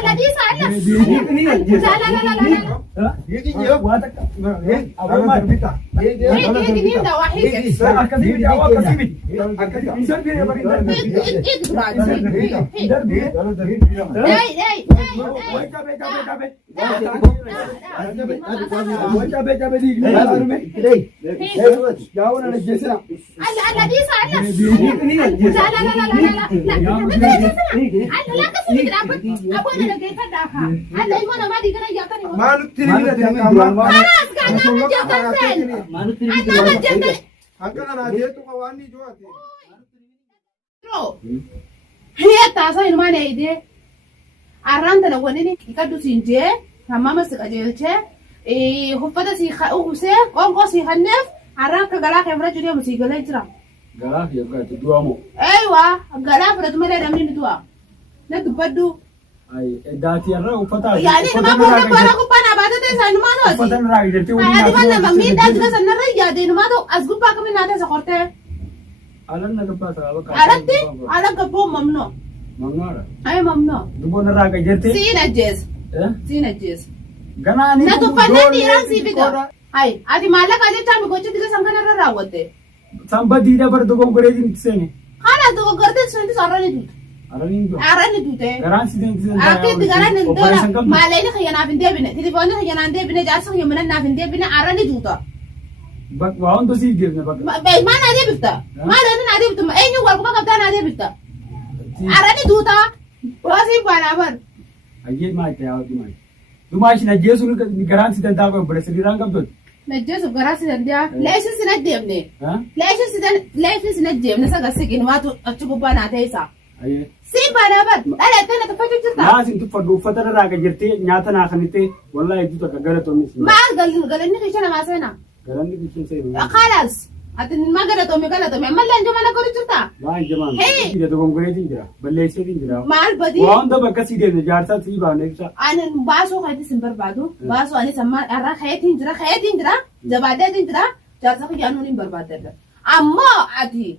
الذي سألنا لا لا لا لا لا يجي يوم واتك أبو ما تبيته هيك مين ده واحد أكذب يا أبو أكذب إنسان بيني وبين الذي سألنا لا لا لا لا لا لا أبونا لقيت داخل أنا إيمانا ما دي كنا جاتني ما نتري خلاص قاعد أنا جاتني ما نتري أنا جاتني أكنا ناديتو كواني جواتي هي تاسا إنما نيجي أران تناولني كادو سينجي همما سكاجيلتشي هفتا سيخا أوسي قنقو سيخنف أران كغلا خبرة جديا مسيقلا جرا غلاف يبقى تدوامو أيوة غلا فرد ملا دمني ندوا ندبدو أي داتي الرا وفتا يعني ما بقول بقول كوبانا بعد تيسا إنما فتا دوسي نراي دتي هذا ما لما مين داس كذا نرى دي إنما دو أسقط باك من هذا سكرته على النقبة سالك عرفتي على كبو ممنوع مانغارا أي ممنوع دبو نراي جرتي سينا جيز إيه سينا جيز غناني نتوفنا ديران سيفيدا هاي أدي مالك أجي تعمل كوتشي تيجي سامكنا نراوته سامبدي ده بردوكم كريدين تسيني خلاص دو قرطة سنتي سارني دوت أرانينجو أراني دوته غران سيدين تسين أكيد غران ندورا ما لين خيانا بندي بنا تليفون خيانا بندي بنا جالس خيانا بنا بندي بنا أراني دوتا بق وان تو سيد ديرنا بق ما نادي بفتا ما لين نادي بفتا ما أي نوع كم كبدا نادي بفتا أراني دوتا واسي بانابر أجيب ما يتياو دي ماي دماش نجيسو غران سيدين تاكو برسلي رانغام دوت نجيس بغراس سنديا ليش سندي ابني ها ليش سندي ابني سأقول سكين ما تشوفوا بنا تيسا أيه سين بانابر أنا تنا تفجر جرتا لا سنتو فدو فترة راجع جرتي نياتا ناخنيتي والله يجوا تكغرت ومسي ما قال إني خيشنا ما سوينا غران دي بيشن سيرو خلاص أتن ما قالت أمي أما اللي أنجم أنا كوري جرتا لا جمان Hey! كده دوم كريدين جرا بلله سيدين جرا ما البدي وان ده بقى سيدين جارتا سيبا نيكسا أنا باسو خيتي سنبر بعدو باسو أنا سما أرا خيتين جرا جبادين جرا جالسة خي أنو نيم بربادة أما أتي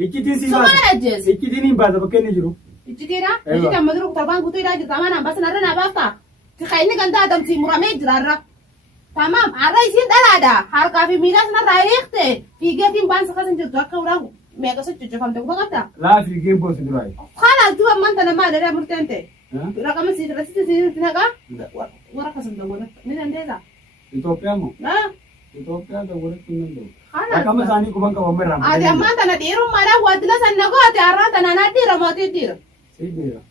إكيدين سيبا سما نجس إكيدين يبغى بكين يجرو إتيرا إتي مدرو تبان كتير راجع تمام بس نرنا بافتا تخيلني كنت أدم سي مرامي جرا تمام أرا يسين دلادا حركة في ميراث نرايخته في جاتين بان سكاسن جدوا كورا ميكا سجى فهمت بقى لا في جيم بوس دراي خلاص تبى ما أنت ما دري مرتينته ها رقم سيد تناقة ورا قسم دولة من عندنا إثيوبيا مو لا إثيوبيا ده ورد كنن دو خلاص كم ثاني كمان كمان مرام هذا ما أنت نديرهم ما له ودلا سنقول هذا أران تنا ندير ما تدير سيديرا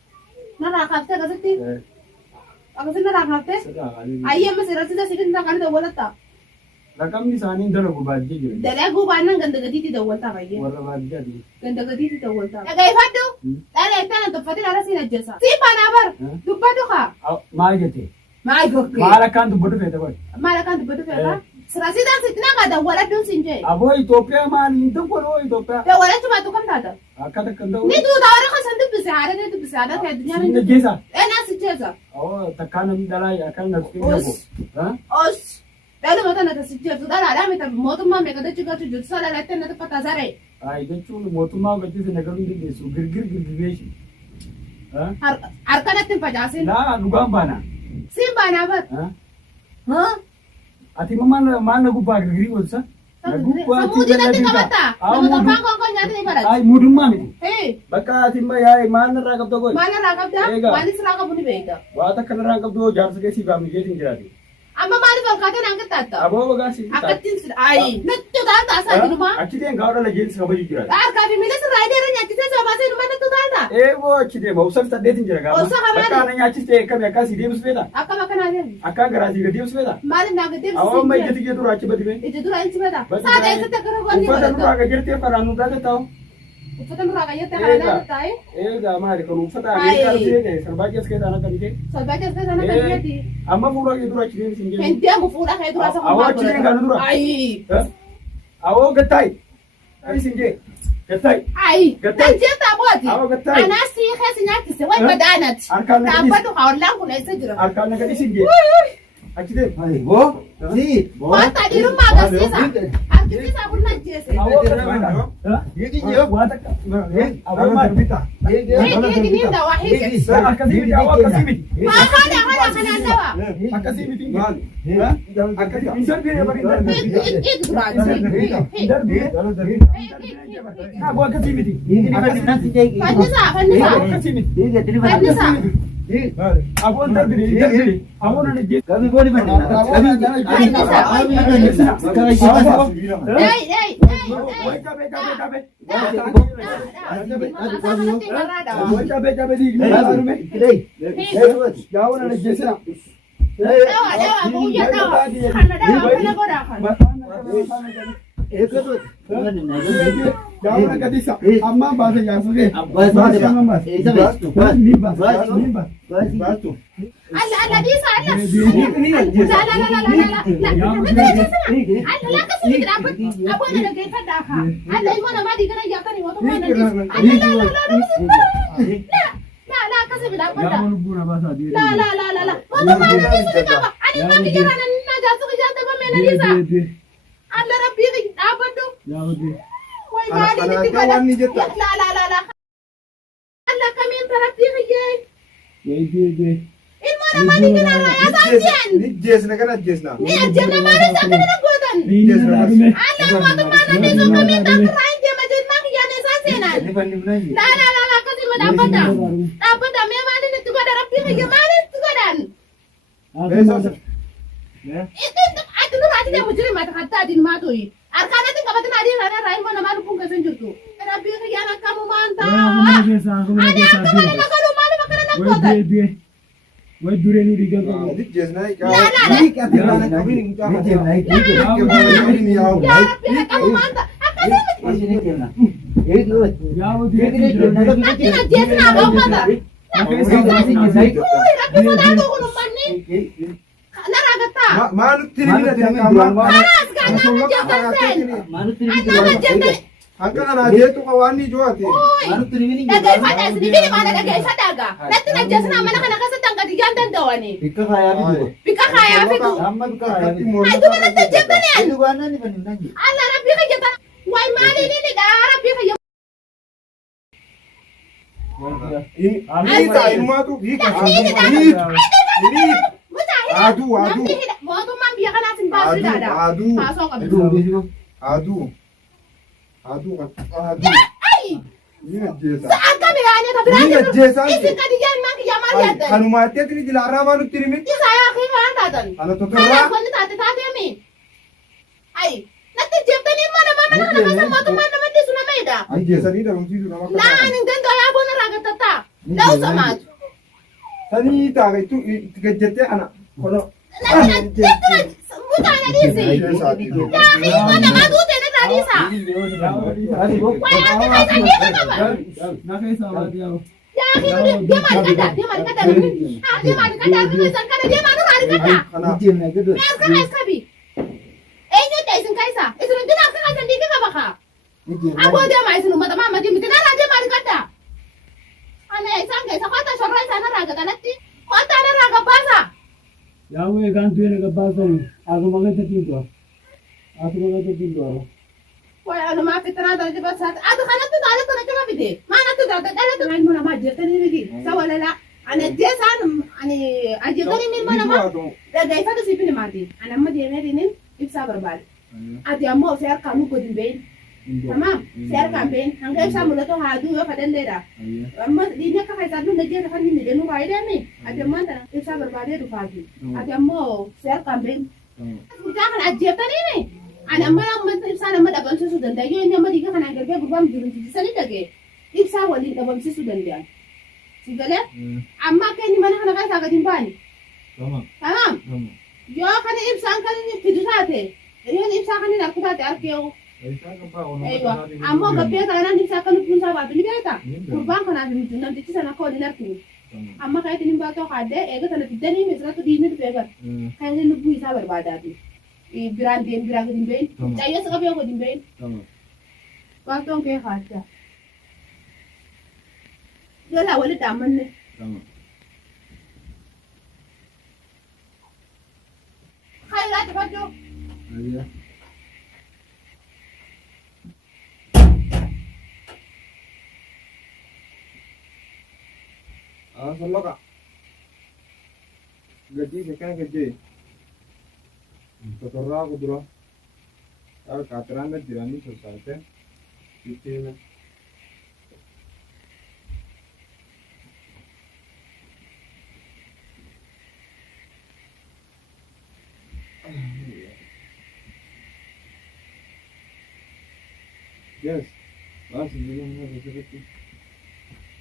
نرى خافته قصدي أقصد نرى خافته سدا علي أيام مسيرة سيدا سيدا نقول دولة تا رقم دي ثاني ده لو بعد جي دلائق بانن عند قديتي دولة تا بيجي ورا بعد جي عند قديتي دولة تا كيف هدو لا أنت تفتح على سين الجلسة سين بنابر تبادو خا ما جتي ما يقولك ما لك أنت بدو في تبغى ما لك أنت بدو فيها سراسيدا سيدنا قد دولة دون سينجي أبو إثيوبيا ما نينتو كلو إثيوبيا دولة شو ما تكون هذا أكاد كندو نيتو دارا خسنت بسعادة نيتو بسعادة في الدنيا سين جيسا أنا سجزا أو تكانم دلاي أكان نسكين جابو أوس ها أوس لأنه مثلا تسجل تدار على متى موتو ما مكذا تجوا تجوا سلا لا تنا تفتح زاري أي جتشون موتوما بتجي سنقولون دي بيسو غير بيش ها أركانة تنفجاسين لا نقام بانا سين بانابر ها أتي ما نقول باك غير وسا سمودي نتي كمتا نمو تبان كون نياتي نفرد أي مودم مامي هي بكا أتي ما يا ما نراقب تقول ما نراقب ده ما نسراقب بني بيدا وأتا كنا راقب دو جالس كيسي بامي جيتين جرادي أما ما نفعل كاتن أنك تاتا أبو بقاسي أكتين سر أي نتو ده تاسا جنوما أكيدين غاورا لجينس كبجي جرادي أركافي ميلس رايدر نياتي سباسي نما نتو ده إيه वो أكيدين ما وصل تدين جراغا وصل كمان بكا أنا يأتي تي كم يكاسي ديوس بيدا أكا ما كان هذا أكا غرازي ديوس بيدا ما لنا قديم أو ما يجي تيجي تروح أكيد بدي itu dulu anjing beda. Saat itu tak kerja gini Ufata beda. nuraga jirte paranu daga tahu. Ufata nuraga ya tak ada tahu. Ega mari kalau ufata agak kerja deh, serbaja sekitar anak kerja. Sebagai sekarang nak kerja di. Amma pura itu aja dia singgah. Henti aku pura kayak dulu asal Awak ciri enggak nurut. Ai. Awak getai. Kali singgah. Getai. Ai. Getai. Kerja tak buat. Awak getai. Anak sih kasih nyati sewa badanat. Arkan Tanpa tu kau lang pun ada jeruk. Arkan negeri singgah. Achi deemu. Boo. Sii. Wanta dhiirummaa agarsiisa. Harkisiisaa kun ajjeese. Awwoo kana fayyada. Waan takka. Awwoo maal bita? Hiiki ni dawaa hiiki. Akkasii miti awwoo akkasii miti. Haadha kanaan dawaa. Akkasii miti. Maal? Akkasii. Hin darbine bari hin darbine. Hiiki duraatii. Hin darbine. Awwoo akkasii miti. Fannisaa fannisaa. Akkasii miti. Fannisaa. Awwoon darbine hin darbine. Awwoon ani jechuudha. Kami booni banna. Alla diisa alla. La kasi ni dapat. Abu na nagay fadaka. Alla imo na madi kana yakani mo to mo na diisa. La kasi dapat. La. Mo to mo na diisa ka ba? Ani mami gara na jasu ka jata ba mena diisa. Alla rabbi ki dapat do. Wai madi ni kada. La. Alla kami tarafti ki. Ilmu na madi kana raya sanjian. Jesna kana jesna. Ni ajena madi sakana na godan. Alla mo to mo na diisa kami takrai je majid mak ya ne sasenan. La kasi mo dapat da. Dapat da me madi ni tuga da rabbi ki madi tuga dan. Itu atu nu ati da mujrim mata hatta din ma to yi. Arkana tin kabatin adi rana rai mo na malu pun ka sanjurtu. Rabbi ki ya na kamu manta. Ani akamu na kalu madi makana na godan. Wai dure ni diga ko. Jesna ka. Ya rabbi kamu manta. Akana Natina jesna ba mata. Uy, rabbi mo na to kuno manni. Naragata. Manu tirimina kama. Aras ka na jetan. Ana jetan. Angkana na jetu kawani jo ati. Uy. Dagay fata sini mana dagay fata ga. Natina jesna mana kana kasatang kadigan dan dawani. Bika kaya bidu. Bika kaya fiku. Amma bika kaya bidu. Ay tu mana jetan yan. Itu mana ni panin lagi. Allah rabbi ka jetan. Wai mali ni ga rabbi ka Ini ta ilmu tu hika. Ini. Adu. Mo to man biya kana sin ba dada. Adu. Pasok ka. Adu. Ay. Ini jesa. Saan ka biya ta Ini jesa. Isi ka diyan man ki yamal yatan. Hanumate tini dilara manu tirimit. Isa ya ki kan datan. Ano to Kaya ra? ko ni tate mi. Ay. Nati jeptanin mo naman na nakasama mo to man naman di sunameda. Ay jesa ni dalam situ nama. Naaning ganda ya bo na ragatata. Daw samat. Tani ta itu kejete anak. Kono. Muta na disi. Daki mo na madute na radisa. Wai ate kai sa ni ka ba? Daki mo dia mari kata. Ah dia mari kata ni san kana dia mari kata. Ijim na gitu. Mer ka kai sabi. Eh ni dai sun kai sa. Isu din ka kai san di ka ba ka. Abo dia mai sunu mata mama dia mitina na dia mari kata. Ana isang kai sa kata shorai sana raga tanati. Mata na raga basa. Yawe kan tuye na kabasa ni. Ako maganda tinto. Wai ana ma fitana da jiba sa. Ado kana tu dala tu na kama bide. Mana tu dala tu na ma je tani ni. Sawala la. Ana je san ani aje tani ni mana ma. Da ga fa tu sipini mati. Ana ma je ne ni ipsa barbad. Ati ammo ser kamu ko dimbe. Tamam. Ser campaign. Hanga ipsa mulo to hadu yo fadan leda. Amma dine ka kai sadu na je ta fanni ni nu bai da mi. Ati man ta ipsa barbad du fagi. Ati ammo ser campaign. Kita kan aje tani ni. Ana mana mun ipsa na mada ban su dan da yo ne madi ka kana garbe burbam durun ti sani dage. Ipsa wali da ban su dan da. Sigale? Amma kai ni mana kana kai sa ga timpani. Tamam. Yo kana ipsa kan ni pidusate. Yo ni ipsa kan ni nakutate arkeo. Aywa. Amma gabe ka nan ipsa kan pun sa ba bili beta. Kurban kana bi mutun nan ti sana ko ni narki. Amma kai tin ba to kade e ga tan bidani mi sala to dini to pega. Kai ni lubu isa barbadati. I biran din biran din ben. Chayo sa kabe ko din ben. Ba to ke khata. Yo la wali daman ne. Ayya. Sallaka. Gaji sekarang gaji. Kotorra kudura. Tahu kateran dan jirani sosialnya. Itu. Yes. Masih belum ada sesuatu.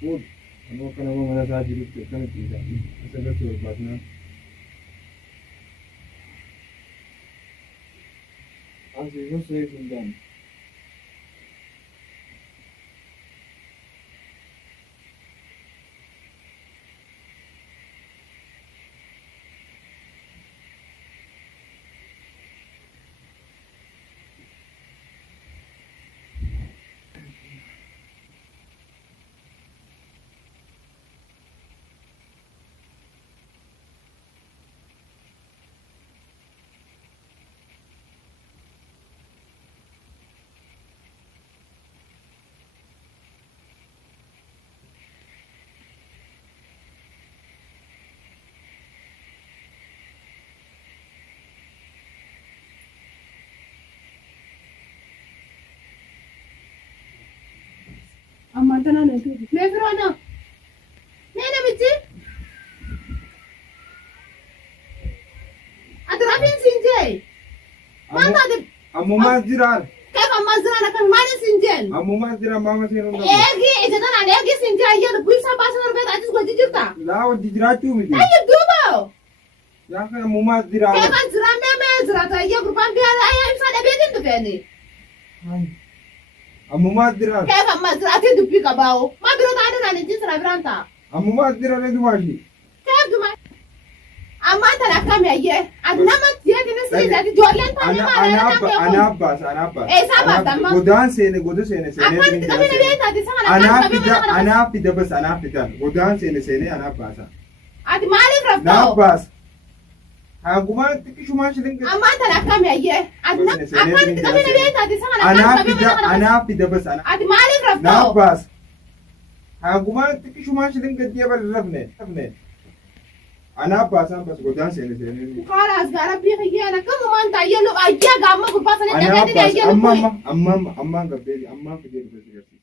Food. Ano ka naman mga sa jirut ka na tida. Asa ka sa partner. Ang siyo sa sundan. Amma tana ne tudu. Me firo na? Me na bici? Atrafin sinje. Mata de Amuma jirar. kafa mazana kan mani sinjen. Amuma jirar mama sai ronda. Egi ita tana ne egi sinje ayyar buisa basanar bet ajis gwaji jirta. Lawo dijira tu mi. Ayy dubo. Ya ka amuma jirar. Kafa zira me zira ta ayyar kurban biya ayya imsa da bedin da bene. Amuma jirar. Kafa mazira te dupi ka bawo. Ma biro ta adana ne jinsra biranta. Amuma jirar ne duwashi. Kaf duma. Amma tana kam yayye. Adnama tiye ne sai da jolen ta ne ma na ka. Ana abbas. Eh saba tamma. Godan sene godo sene sene. Akwai ta bene beta ta sana Ana fida bas ana fida. Godan sene sene ana abbasa. Ati malif Na rafto. abbas. Ha kuma tiki shuma shi dinka. Amma tana kam yayye. Adna akwai ta bene beta ta sana Ana fida bas ana. Ati malif Na rafto. abbas. Ha kuma tiki shuma shi dinka diya bar rafne. Ana abbasan bas godan sene sene. Khalas gara bi khiyana kam man ta yelo ayya ga amma ku fasane da Ana da abbas yelo. amma gabbe amma fide bas.